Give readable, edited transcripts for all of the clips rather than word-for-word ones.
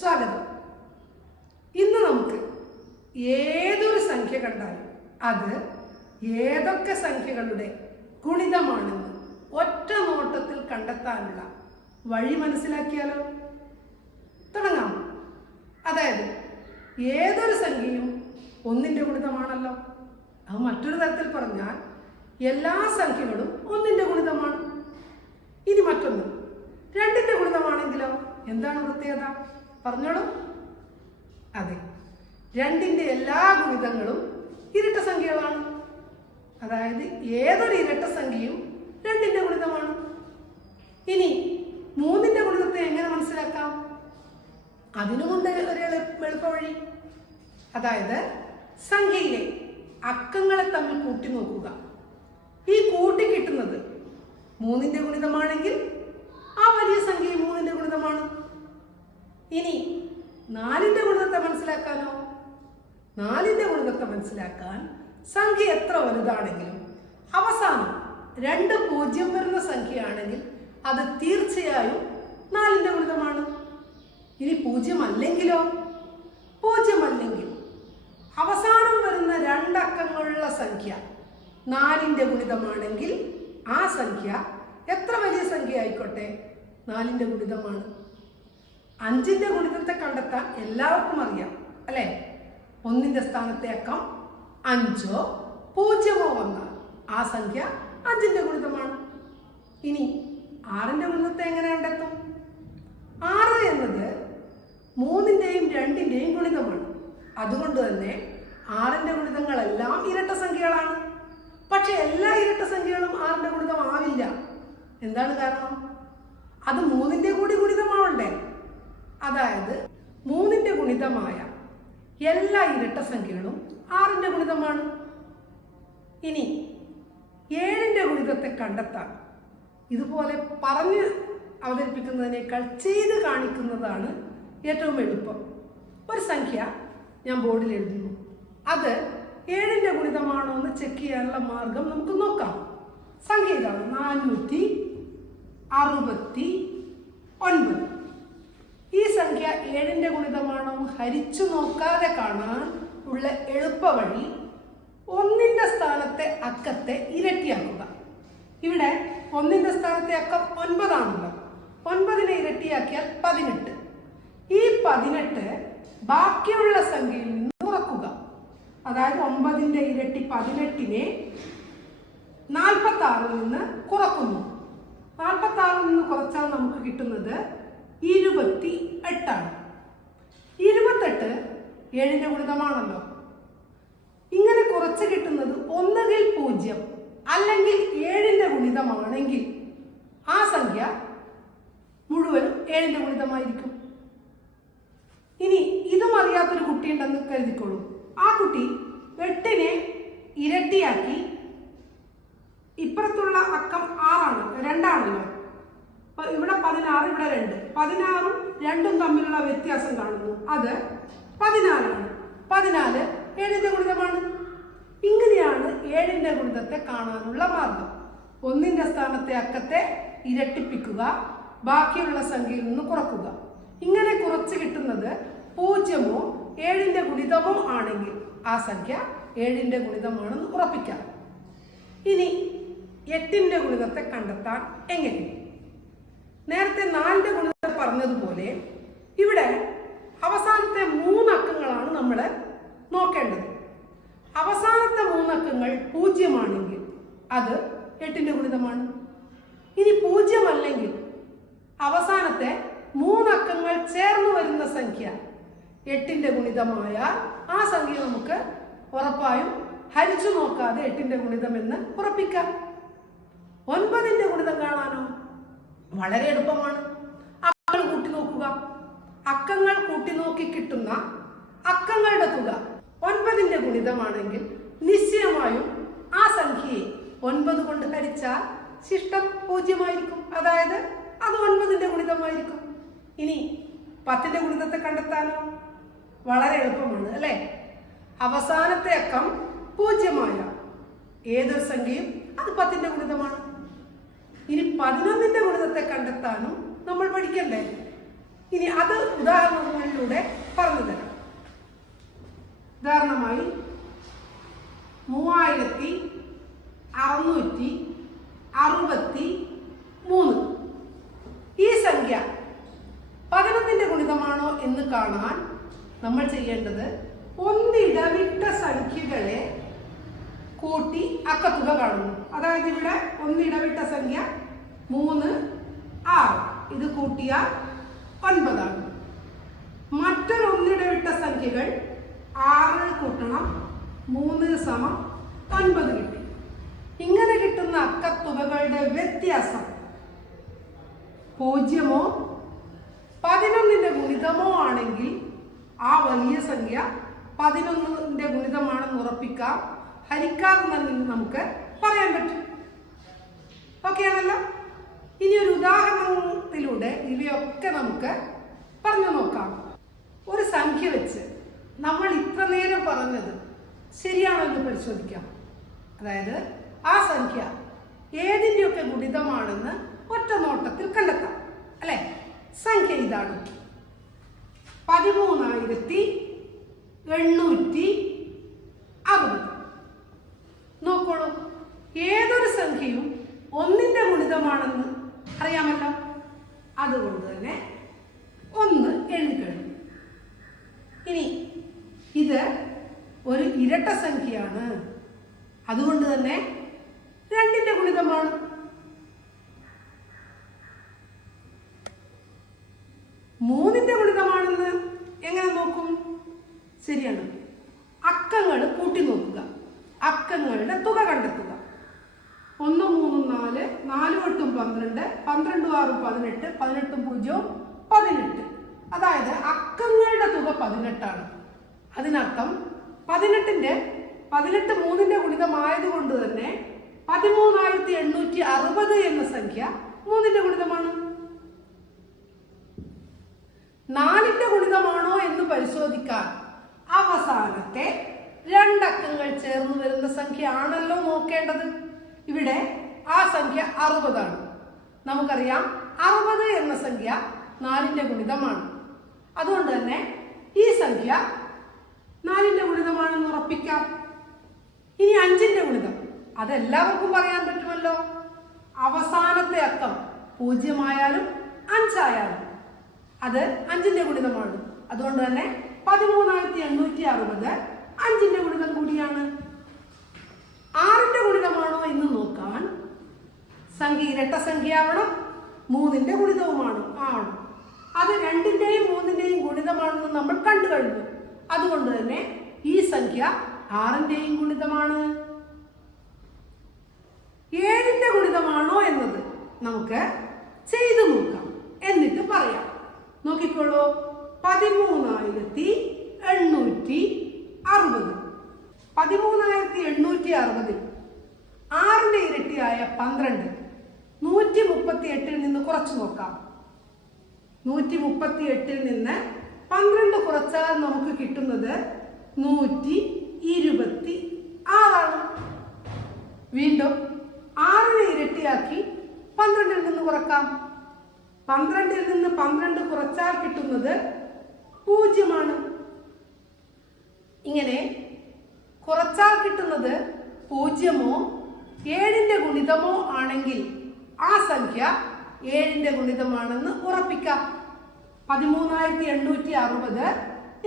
സ്വാഗതം. ഇന്ന് നമുക്ക് ഏതൊരു സംഖ്യ കണ്ടാലും അത് ഏതൊക്കെ സംഖ്യകളുടെ ഗുണിതമാണെന്ന് ഒറ്റ നോട്ടത്തിൽ കണ്ടെത്താനുള്ള വഴി മനസ്സിലാക്കിയാലോ? തുടങ്ങാം. അതായത് ഏതൊരു സംഖ്യയും ഒന്നിൻ്റെ ഗുണിതമാണല്ലോ. അത് മറ്റൊരു തരത്തിൽ പറഞ്ഞാൽ എല്ലാ സംഖ്യകളും ഒന്നിൻ്റെ ഗുണിതമാണ്. ഇനി മറ്റൊന്ന്, രണ്ടിൻ്റെ ഗുണിതമാണെങ്കിലോ എന്താണ് പ്രത്യേകത? പറഞ്ഞോളൂ. അതെ, രണ്ടിൻ്റെ എല്ലാ ഗുണിതങ്ങളും ഇരട്ട സംഖ്യകളാണ്. അതായത് ഏതൊരു ഇരട്ട സംഖ്യയും രണ്ടിൻ്റെ ഗുണിതമാണ്. ഇനി മൂന്നിൻ്റെ ഗുണിതത്തെ എങ്ങനെ മനസ്സിലാക്കാം? അതിനുമുണ്ട് ഒരു എളുപ്പ വഴി. അതായത് സംഖ്യയിലെ അക്കങ്ങളെ തമ്മിൽ കൂട്ടി നോക്കുക. ഈ കൂട്ടി കിട്ടുന്നത് മൂന്നിൻ്റെ ഗുണിതമാണെങ്കിൽ ആ വലിയ സംഖ്യ മൂന്നിൻ്റെ ഗുണിതമാണ്. ഇനി നാലിൻ്റെ ഗുണിതത്തെ മനസ്സിലാക്കാനോ? നാലിൻ്റെ ഗുണിതത്തെ മനസ്സിലാക്കാൻ സംഖ്യ എത്ര വലുതാണെങ്കിലും അവസാനം 2 0 വരുന്ന സംഖ്യയാണെങ്കിൽ അത് തീർച്ചയായും 4ൻ്റെ ഗുണിതമാണ്. ഇനി 0 അല്ലെങ്കിലോ? 0 അല്ലെങ്കിൽ അവസാനം വരുന്ന 2 അക്കങ്ങളുള്ള സംഖ്യ 4ൻ്റെ ഗുണിതമാണെങ്കിൽ ആ സംഖ്യ എത്ര വലിയ സംഖ്യ ആയിക്കോട്ടെ 4ൻ്റെ ഗുണിതമാണ്. 5ൻ്റെ ഗുണിതത്തെ കണ്ടെത്താൻ എല്ലാവർക്കും അറിയാം അല്ലേ? 1ൻ്റെ സ്ഥാനത്തെ അക്കം 5ഓ 0ഓ വന്നാൽ ആ സംഖ്യ 5ൻ്റെ ഗുണിതമാണ്. ഇനി 6ൻ്റെ ഗുണിതത്തെ എങ്ങനെ കണ്ടെത്തും? 6 എന്നത് 3ൻ്റെയും 2ൻ്റെയും ഗുണിതമാണ്. അതുകൊണ്ട് തന്നെ 6ൻ്റെ ഗുണിതങ്ങളെല്ലാം ഇരട്ട സംഖ്യകളാണ്. പക്ഷെ എല്ലാ ഇരട്ട സംഖ്യകളും 6ൻ്റെ ഗുണിതമാവില്ല. എന്താണ് കാരണം? അത് 3ൻ്റെ കൂടി ഗുണിതമാവണ്ടേ? അതായത് 3ൻ്റെ ഗുണിതമായ എല്ലാ ഇരട്ട സംഖ്യകളും 6ൻ്റെ ഗുണിതമാണ്. ഇനി 7ൻ്റെ ഗുണിതത്തെ കണ്ടെത്താൻ ഇതുപോലെ പറഞ്ഞ് അവതരിപ്പിക്കുന്നതിനേക്കാൾ ചെയ്ത് കാണിക്കുന്നതാണ് ഏറ്റവും എളുപ്പം. ഒരു സംഖ്യ ഞാൻ ബോർഡിൽ എഴുതുന്നു. അത് 7ൻ്റെ ഗുണിതമാണോ എന്ന് ചെക്ക് ചെയ്യാനുള്ള മാർഗം നമുക്ക് നോക്കാം. സംഖ്യ ഇതാണ് 469. ഈ സംഖ്യ 7ൻ്റെ ഗുണിതമാണോ എന്ന് ഹരിച്ചു നോക്കാതെ കാണാൻ ഉള്ള എളുപ്പ വഴി 1ൻ്റെ സ്ഥാനത്തെ അക്കത്തെ ഇരട്ടിയാക്കുക. ഇവിടെ 1ൻ്റെ സ്ഥാനത്തെ അക്കം 9 ആണല്ലോ. 9നെ ഇരട്ടിയാക്കിയാൽ 18. ഈ 18 ബാക്കിയുള്ള സംഖ്യയിൽ നിന്ന് കുറക്കുക. അതായത് 9ൻ്റെ ഇരട്ടി 18നെ 46ൽ നിന്ന് കുറക്കുന്നു. 46ൽ നിന്ന് കുറച്ചാൽ നമുക്ക് കിട്ടുന്നത് 28 ആണ്. 28 7ൻ്റെ ഗുണിതമാണല്ലോ. ഇങ്ങനെ കുറച്ച് കിട്ടുന്നത് ഒന്നുകിൽ 0 അല്ലെങ്കിൽ 7ൻ്റെ ഗുണിതമാണെങ്കിൽ ആ സംഖ്യ മുഴുവനും 7ൻ്റെ ഗുണിതമായിരിക്കും. ഇനി ഇതും അറിയാത്തൊരു കുട്ടിയുണ്ടെന്ന് കരുതിക്കോളൂ. ആ കുട്ടി 8നെ ഇരട്ടിയാക്കി ഇപ്പുറത്തുള്ള അക്കം 6ആണ്, 2 ആണല്ലോ. ഇവിടെ 16, ഇവിടെ 2. 16ഉം 2ഉം തമ്മിലുള്ള വ്യത്യാസം കാണുന്നു. അത് 14 ആണ്. 14 7ൻ്റെ ഗുണിതമാണ്. ഇങ്ങനെയാണ് 7ൻ്റെ ഗുണിതത്തെ കാണാനുള്ള മാർഗം. 1ൻ്റെ സ്ഥാനത്തെ അക്കത്തെ ഇരട്ടിപ്പിക്കുക, ബാക്കിയുള്ള സംഖ്യയിൽ നിന്ന് കുറക്കുക. ഇങ്ങനെ കുറച്ച് കിട്ടുന്നത് 0മോ 7ൻ്റെ ഗുണിതമോ ആണെങ്കിൽ ആ സംഖ്യ 7ൻ്റെ ഗുണിതമാണെന്ന് ഉറപ്പിക്കാം. ഇനി 8ൻ്റെ ഗുണിതത്തെ കണ്ടെത്താൻ എങ്ങനെ? നേരത്തെ 4ൻ്റെ ഗുണിതം പറഞ്ഞതുപോലെ ഇവിടെ അവസാനത്തെ 3 അക്കങ്ങളാണ് നമ്മൾ നോക്കേണ്ടത്. അവസാനത്തെ 3 അക്കങ്ങൾ 0 ആണെങ്കിൽ അത് 8ൻ്റെ ഗുണിതമാണ്. ഇനി 0 അല്ലെങ്കിൽ അവസാനത്തെ 3 അക്കങ്ങൾ ചേർന്ന് വരുന്ന സംഖ്യ 8ൻ്റെ ഗുണിതമായ ആ സംഖ്യ നമുക്ക് ഉറപ്പായും ഹരിച്ചു നോക്കാതെ 8ൻ്റെ ഗുണിതമെന്ന് ഉറപ്പിക്കാം. 9ൻ്റെ ഗുണിതം കാണാനോ വളരെ എളുപ്പമാണ്. അക്കങ്ങൾ കൂട്ടി നോക്കുക. അക്കങ്ങൾ കൂട്ടി നോക്കി കിട്ടുന്ന അക്കങ്ങളുടെ തുക 9ൻ്റെ ഗുണിതമാണെങ്കിൽ നിശ്ചയമായും ആ സംഖ്യയെ 9 കൊണ്ട് ഹരിച്ചാൽ ശിഷ്ടം 0 ആയിരിക്കും. അതായത് അത് 9ൻ്റെ ഗുണിതമായിരിക്കും. ഇനി 10ൻ്റെ ഗുണിതത്തെ കണ്ടെത്താനോ വളരെ എളുപ്പമാണ് അല്ലേ? അവസാനത്തെ അക്കം 0 ഏതൊരു സംഖ്യയും അത് 10ൻ്റെ ഗുണിതമാണ്. ഇനി 11ൻ്റെ ഗുണിതത്തെ കണ്ടെത്താനും നമ്മൾ പഠിക്കണ്ടേ? ഇനി അത് ഉദാഹരണങ്ങളിലൂടെ പറഞ്ഞു തരാം. ഉദാഹരണമായി 3663. ഈ സംഖ്യ 11ന്റെ ഗുണിതമാണോ എന്ന് കാണാൻ നമ്മൾ ചെയ്യേണ്ടത് ഒന്നിടവിട്ട സംഖ്യകളെ കൂട്ടി അക്കത്തുക കാണുന്നു. അതായത് ഇവിടെ ഒന്നിടവിട്ട സംഖ്യ 3, 6, ഇത് കൂട്ടിയാൽ 9 ആണ്. മറ്റൊരു ഒന്നിടവിട്ട സംഖ്യകൾ 6 കൂട്ടണം 3 = 9 കിട്ടി. ഇങ്ങനെ കിട്ടുന്ന അക്കത്തുകകളുടെ വ്യത്യാസം 0 11ന്റെ ഗുണിതമോ ആണെങ്കിൽ ആ വലിയ സംഖ്യ 11ന്റെ ഗുണിതമാണെന്ന് ഉറപ്പിക്കാം. ഹരിക്കാതെ തന്നെ നമുക്ക് പറയാൻ പറ്റും. ഓക്കെ ആണല്ലോ? ഇനി ഒരു ഉദാഹരണത്തിലൂടെ ഇവയൊക്കെ നമുക്ക് പറഞ്ഞു നോക്കാം. ഒരു സംഖ്യ വെച്ച് നമ്മൾ ഇത്ര നേരം പറഞ്ഞത് ശരിയാണോ എന്ന് പരിശോധിക്കാം. അതായത് ആ സംഖ്യ ഏതിൻ്റെയൊക്കെ ഗുണിതമാണെന്ന് ഒറ്റ നോട്ടത്തിൽ കണ്ടെത്താം. അല്ലെ? സംഖ്യ ഇതാണ്: 13,860. നോക്കോളൂ, ഏതൊരു സംഖ്യയും 1ന്റെ ഗുണിതമാണെന്ന് അറിയാമല്ലോ. അതുകൊണ്ട് തന്നെ 1 എഴുതിക്കഴിഞ്ഞു. ഇനി ഇത് ഒരു ഇരട്ട സംഖ്യയാണ്. അതുകൊണ്ട് തന്നെ 2ന്റെ ഗുണിതമാണ്. 3ന്റെ ഗുണിതമാണെന്ന് എങ്ങനെ നോക്കും? ശരിയാണ്, അക്കങ്ങൾ കൂട്ടി നോക്കുക, അക്കങ്ങളുടെ തുക കണ്ടെത്തുക. 1 3 4, 4 8 12, 12 6 18, 18 0 18. അതായത് അക്കങ്ങളുടെ തുക 18 ആണ്. അതിനർത്ഥം 18 3ന്റെ ഗുണിതമായതുകൊണ്ട് തന്നെ 13,860 എന്ന സംഖ്യ 3ന്റെ ഗുണിതമാണ്. 4ന്റെ ഗുണിതമാണോ എന്ന് പരിശോധിക്കാൻ അവസാനത്തെ 2 അക്കങ്ങൾ ചേർന്ന് വരുന്ന സംഖ്യ ആണല്ലോ നോക്കേണ്ടത്. ഇവിടെ ആ സംഖ്യ 60 ആണ്. നമുക്കറിയാം 60 എന്ന സംഖ്യ 4ന്റെ ഗുണിതമാണ്. അതുകൊണ്ട് തന്നെ ഈ സംഖ്യ 4ന്റെ ഗുണിതമാണെന്ന് ഉറപ്പിക്കാം. ഇനി 5ന്റെ ഗുണിതം അതെല്ലാവർക്കും പറയാൻ പറ്റുമല്ലോ. അവസാനത്തെ അക്കം 0 ആയാലും 5 ആയാലും അത് 5ന്റെ ഗുണിതമാണ്. അതുകൊണ്ട് തന്നെ 13,860 5ന്റെ ഗുണിതം കൂടിയാണ്. 6ന്റെ ഗുണിതമാണോ എന്ന് നോക്കാൻ സംഖ്യ ഇരട്ട സംഖ്യയാവണം, 3ന്റെ ഗുണിതവുമാണ് ആവണം. അത് 2ന്റെയും 3ന്റെയും ഗുണിതമാണെന്ന് നമ്മൾ കണ്ടു കഴിഞ്ഞു. അതുകൊണ്ട് തന്നെ ഈ സംഖ്യ 6ന്റെയും ഗുണിതമാണ്. 7ന്റെ ഗുണിതമാണോ എന്നത് നമുക്ക് ചെയ്തു നോക്കാം, എന്നിട്ട് പറയാം. നോക്കിക്കോളൂ, 13,860. 13,860 6ന്റെ ഇരട്ടിയായ 12 138 നിന്ന് കുറച്ചു നോക്കാം. 138 നിന്ന് 12 കുറച്ചാൽ നമുക്ക് കിട്ടുന്നത് 126 ആണ്. വീണ്ടും 6നെ ഇരട്ടിയാക്കി 12 നിന്ന് കുറക്കാം. 12 നിന്ന് 12 കുറച്ചാൽ കിട്ടുന്നത് 0 ആണ്. ഇങ്ങനെ കുറച്ചാൽ കിട്ടുന്നത് 0മോ 7ന്റെ ഗുണിതമോ ആണെങ്കിൽ ആ സംഖ്യ 7ന്റെ ഗുണിതമാണെന്ന് ഉറപ്പിക്കാം. 13,860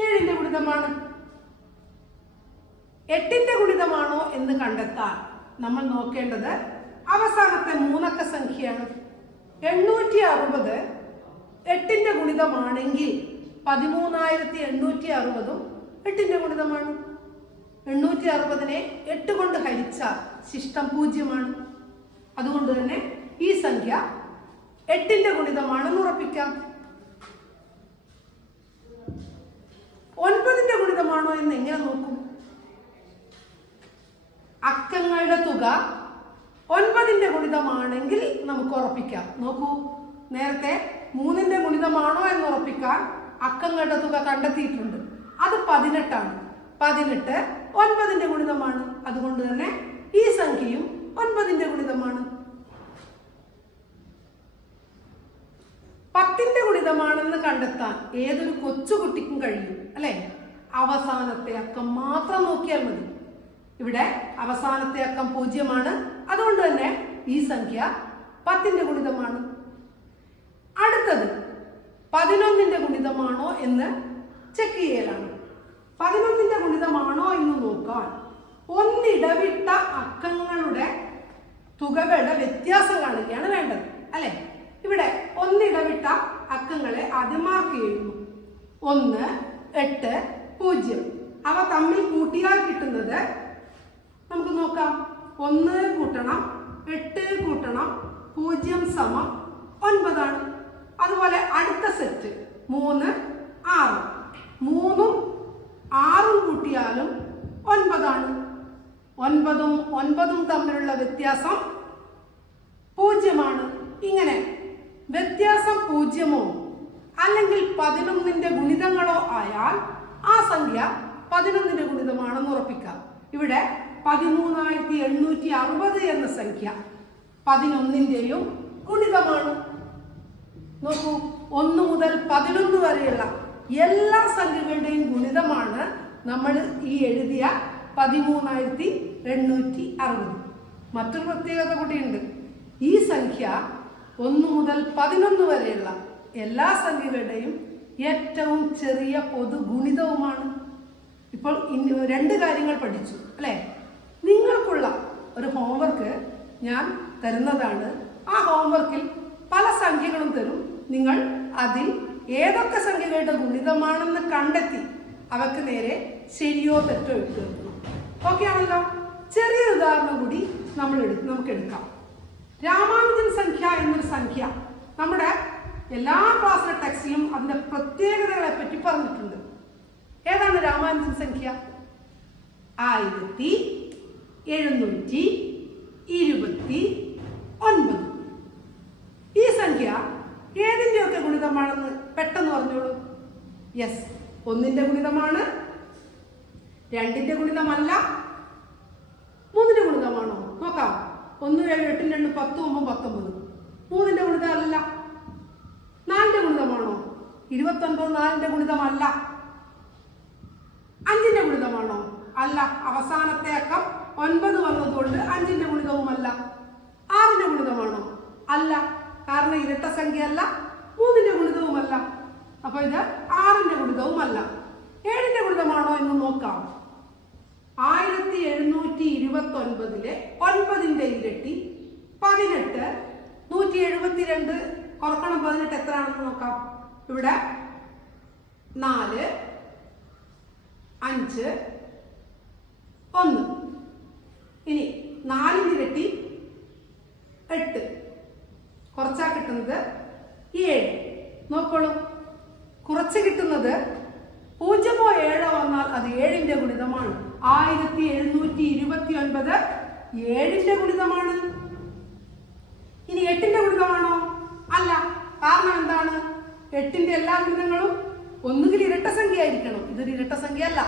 7ന്റെ ഗുണിതമാണ്. 8ന്റെ ഗുണിതമാണോ എന്ന് കണ്ടെത്താൻ നമ്മൾ നോക്കേണ്ടത് അവസാനത്തെ 3 അക്ക സംഖ്യയാണ്. 860 8ന്റെ ഗുണിതമാണെങ്കിൽ 13,860 8ന്റെ ഗുണിതമാണ്. 860നെ 8 കൊണ്ട് ഹരിച്ചാൽ ശിഷ്ടം 0 ആണ്. അതുകൊണ്ട് തന്നെ ഈ സംഖ്യ 8ന്റെ ഗുണിതമാണെന്ന് ഉറപ്പിക്കാം. 9ന്റെ ഗുണിതമാണോ എന്ന് എങ്ങനെ നോക്കും? അക്കങ്ങളുടെ തുക 9ന്റെ ഗുണിതമാണെങ്കിൽ നമുക്ക് ഉറപ്പിക്കാം. നോക്കൂ, നേരത്തെ 3ന്റെ ഗുണിതമാണോ എന്ന് ഉറപ്പിക്കാൻ അക്കങ്ങളുടെ തുക കണ്ടെത്തിയിട്ടുണ്ട്. അത് 18 ആണ്. 18 9ന്റെ ഗുണിതമാണ്. അതുകൊണ്ട് തന്നെ ഈ സംഖ്യയും 9ന്റെ ഗുണിതമാണ്. 10ന്റെ ഗുണിതം ഗുണിതമാണെന്ന് കണ്ടെത്താൻ ഏതൊരു കൊച്ചുകുട്ടിക്കും കഴിയും അല്ലെ? അവസാനത്തെ അക്കം മാത്രം നോക്കിയാൽ മതി. ഇവിടെ അവസാനത്തെ അക്കം 0 അതുകൊണ്ട് തന്നെ ഈ സംഖ്യ 10ന്റെ ഗുണിതമാണ്. അടുത്തത് 11ന്റെ ഗുണിതമാണോ എന്ന് ചെക്ക് ചെയ്യലാണ്. 11ന്റെ ഗുണിതമാണോ എന്ന് നോക്കാൻ ഒന്നിടവിട്ട അക്കങ്ങളുടെ തുകകളുടെ വ്യത്യാസം കാണുകയാണ് വേണ്ടത് അല്ലെ? ഇവിടെ ഒന്നിടവിട്ട അക്കങ്ങളെ ആദ്യം മാർക്ക് ചെയ്യുന്നു. 1, 8, 0. അവ തമ്മിൽ കൂട്ടിയാൽ കിട്ടുന്നത് നമുക്ക് നോക്കാം. 1 കൂട്ടണം 8 കൂട്ടണം 0 സമം 9. അതുപോലെ അടുത്ത സെറ്റ് 3, 6. 3ഉം 6ഉം കൂട്ടിയാലും 9. 9ഉം 9ഉം തമ്മിലുള്ള വ്യത്യാസം 0. ഇങ്ങനെ വ്യത്യാസം 0 അല്ലെങ്കിൽ 11ന്റെ ഗുണിതങ്ങളോ ആയാൽ ആ സംഖ്യ 11ന്റെ ഗുണിതമാണെന്ന് ഉറപ്പിക്കാം. ഇവിടെ 13,860 എന്ന സംഖ്യ 11ന്റെയും ഗുണിതമാണ്. നോക്കൂ, 1 മുതൽ 11 വരെയുള്ള എല്ലാ സംഖ്യകളുടെയും ഗുണിതമാണ് നമ്മൾ ഈ എഴുതിയ 13,860. മറ്റൊരു പ്രത്യേകത കൂടിയുണ്ട്. ഈ സംഖ്യ 1 മുതൽ 11 വരെയുള്ള എല്ലാ സംഖ്യകളുടെയും ഏറ്റവും ചെറിയ പൊതു ഗുണിതവുമാണ്. ഇപ്പോൾ 2 കാര്യങ്ങൾ പഠിച്ചു അല്ലേ? നിങ്ങൾക്കുള്ള ഒരു ഹോംവർക്ക് ഞാൻ തരുന്നതാണ്. ആ ഹോംവർക്കിൽ പല സംഖ്യകളും തരും. നിങ്ങൾ അതിൽ ഏതൊക്കെ സംഖ്യകളുടെ ഗുണിതമാണെന്ന് കണ്ടെത്തി അവർക്ക് നേരെ ശരിയോ തെറ്റോ ഇട്ട് വെക്കണം. ഓക്കെ ആണല്ലോ? ചെറിയൊരു ഉദാഹരണം കൂടി നമുക്ക് എടുക്കാം. രാമാനുജൻ സംഖ്യ എന്നൊരു സംഖ്യ നമ്മുടെ എല്ലാ ക്ലാസ്സിലെ ടെക്സ്റ്റിലും അതിന്റെ പ്രത്യേകതകളെ പറ്റി പറഞ്ഞിട്ടുണ്ട്. ഏതാണ് രാമാനുജൻ സംഖ്യ? 1729. ഈ സംഖ്യ ഏതിൻ്റെയൊക്കെ ഗുണിതമാണെന്ന് പെട്ടെന്ന് പറഞ്ഞോളൂ. യെസ്, 1ന്റെ ഗുണിതമാണ്, 2ന്റെ ഗുണിതമല്ല, 3ന്റെ ഗുണിതമാണോ? നോക്കാം. 1, 7, 8, 2, 10, 9, 19. 3ന്റെ ഗുണിതമല്ല. 4ന്റെ ഗുണിതമാണോ? 29 4ന്റെ ഗുണിതമല്ല. 5ന്റെ ഗുണിതമാണോ? അല്ല. അവസാനത്തെ അക്കം 9 വന്നതുകൊണ്ട് 5ന്റെ ഗുണിതവുമല്ല. 6ന്റെ ഗുണിതമാണോ? അല്ല, കാരണം ഇരട്ട സംഖ്യ അല്ല. 3ന്റെ ഗുണിതവുമല്ല. അപ്പൊ ഇത് 6ന്റെ ഗുണിതവുമല്ല. 7ന്റെ ഗുണിതമാണോ എന്ന് നോക്കാം. 1729 9ന്റെ ഇരട്ടി 18. 172 കുറക്കണം 18 എത്രയാണെന്ന് നോക്കാം. ഇവിടെ 4, 5, 1. ഇനി 4ന്റെ ഇരട്ടി 8. കുറച്ചാ കിട്ടുന്നത് 7. നോക്കോളൂ, കുറച്ച് കിട്ടുന്നത് 0 7 വന്നാൽ അത് 7ന്റെ ഗുണിതമാണ്. 1729 7ന്റെ ഗുണിതമാണ്. ഇനി 8ന്റെ ഗുണിതമാണോ? അല്ല. കാരണം എന്താണ്? 8ന്റെ എല്ലാ ഗുണിതങ്ങളും ഒന്നുകിൽ ഇരട്ട സംഖ്യ ആയിരിക്കണം. ഇതൊരു ഇരട്ട സംഖ്യ അല്ല.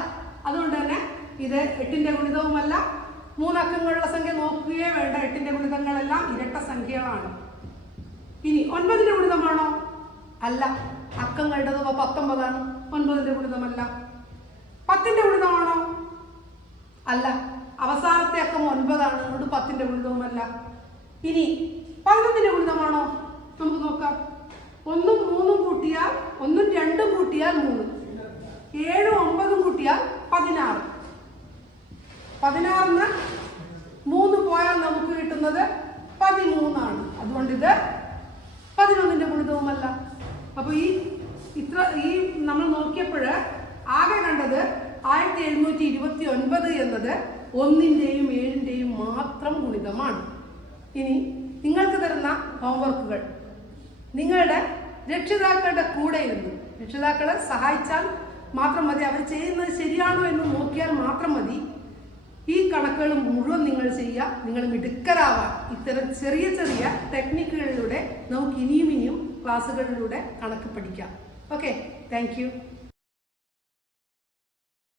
അതുകൊണ്ട് തന്നെ ഇത് 8ന്റെ ഗുണിതവുമല്ല. 3 അക്കങ്ങളുള്ള സംഖ്യ നോക്കുകയേ വേണ്ട. 8ന്റെ ഗുണിതങ്ങളെല്ലാം ഇരട്ട സംഖ്യകളാണ്. ഇനി 9ന്റെ ഗുണിതമാണോ? അല്ല. അക്കങ്ങളുടെ തുക 19. 9ന്റെ ഗുണിതമല്ല. 10ന്റെ ഗുണിതമാണോ? അല്ല. അവസാനത്തെ അക്കം 9. അതുകൊണ്ട് 10ന്റെ ഗുണിതവുമല്ല. ഇനി 11ന്റെ ഗുണിതമാണോ? നമുക്ക് നോക്കാം. 1ഉം 3ഉം കൂട്ടിയാൽ 1ഉം 2ഉം കൂട്ടിയാൽ 3. 7ഉം 9ഉം കൂട്ടിയാൽ 16. 16ന് 3 പോയാൽ നമുക്ക് കിട്ടുന്നത് 13. അതുകൊണ്ട് ഇത് 11ന്റെ ഗുണിതവുമല്ല. അപ്പൊ ഈ നമ്മൾ നോക്കിയപ്പോൾ ആകെ കണ്ടത് 1729 എന്നത് 1ന്റെയും 7ന്റെയും മാത്രം ഗുണിതമാണ്. ഇനി നിങ്ങൾക്ക് തരുന്ന ഹോംവർക്കുകൾ നിങ്ങളുടെ രക്ഷിതാക്കളുടെ കൂടെ ഇരുന്ന് രക്ഷിതാക്കളെ സഹായിച്ചാൽ മാത്രം മതി. അവർ ചെയ്യുന്നത് ശരിയാണോ എന്ന് നോക്കിയാൽ മാത്രം മതി. ഈ കണക്കുകൾ മുഴുവൻ നിങ്ങൾ ചെയ്യുക. നിങ്ങൾ മിടുക്കരാവാൻ ഇത്തരം ചെറിയ ചെറിയ ടെക്നിക്കുകളിലൂടെ നമുക്ക് ഇനിയും ക്ലാസ്സുകളിലൂടെ കണക്ക് പഠിക്കാം. Okay, thank you.